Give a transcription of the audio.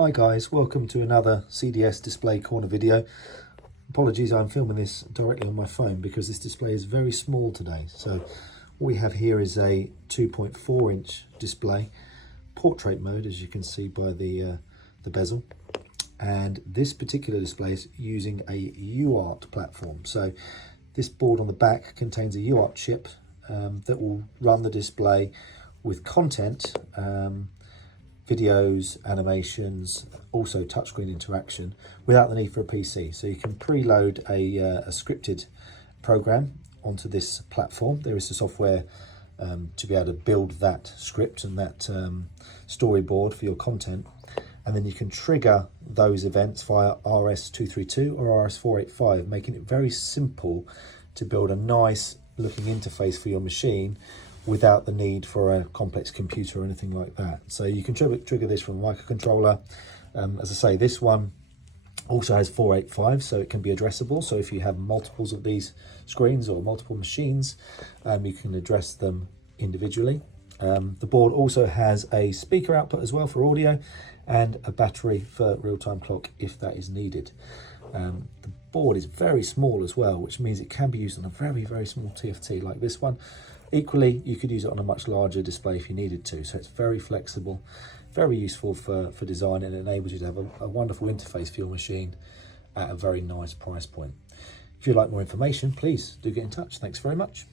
Hi guys, welcome to another CDS display corner video. Apologies, I'm filming this directly on my phone because this display is very small today. So what we have here is a 2.4 inch display, portrait mode, as you can see by the bezel. And this particular display is using a UART platform. So this board on the back contains a UART chip that will run the display with content, videos, animations, also touchscreen interaction without the need for a PC. So you can preload a scripted program onto this platform. There is the software to be able to build that script and that storyboard for your content. And then you can trigger those events via RS-232 or RS-485, making it very simple to build a nice looking interface for your machine without the need for a complex computer or anything like that. So you can trigger this from a microcontroller. As I say, this one also has 485, so it can be addressable. So if you have multiples of these screens or multiple machines, you can address them individually. The board also has a speaker output as well for audio and a battery for real-time clock if that is needed. The board is very small as well, which means it can be used on a very, very small TFT like this one. Equally, you could use it on a much larger display if you needed to. So it's very flexible, very useful for design, and it enables you to have a wonderful interface for your machine at a very nice price point. If you'd like more information, please do get in touch. Thanks very much.